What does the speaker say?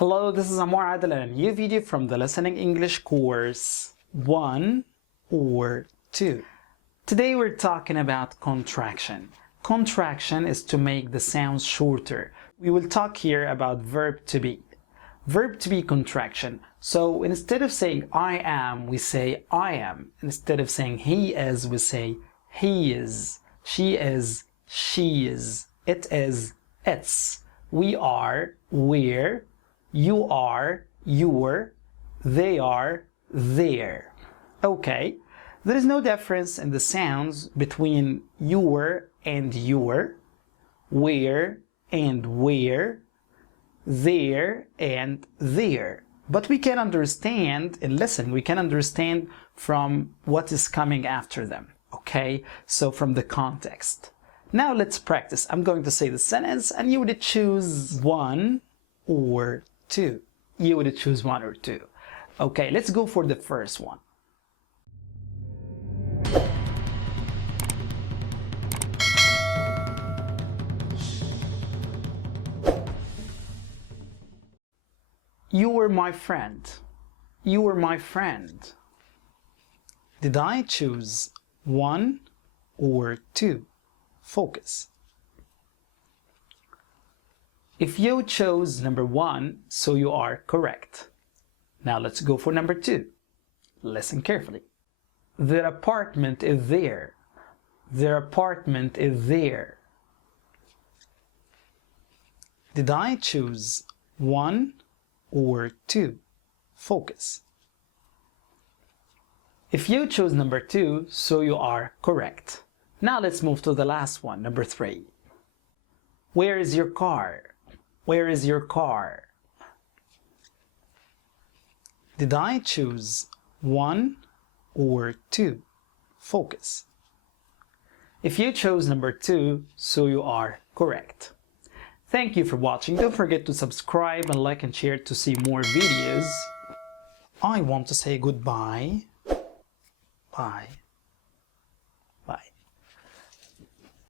Hello, this is Ammar Adel and a new video from the Listening English course 1 or 2. Today we're talking about contraction. Contraction is to make the sounds shorter. We will talk here about verb to be. Verb to be contraction. So instead of saying I am, we say I am. Instead of saying he is, we say he is. She is, she is. It is, it's. We are, we're. You are, you're. They are, they're. Okay, there is no difference in the sounds between your and your, where and where, there and there. But we can understand and listen, we can understand from what is coming after them. Okay, so from the context. Now let's practice. I'm going to say the sentence and you would choose one or two. You would choose one or two. Okay, let's go for the first one. You were my friend. You were my friend. Did I choose one or two? Focus. If you chose number one, so you are correct. Now let's go for number two. Listen carefully. Their apartment is there. Their apartment is there. Did I choose one or two? Focus. If you chose number two, so you are correct. Now let's move to the last one, number three. Where is your car? Where is your car? Did I choose one or two? Focus. If you chose number two, so you are correct. Thank you for watching. Don't forget to subscribe and like and share to see more videos. I want to say goodbye. Bye.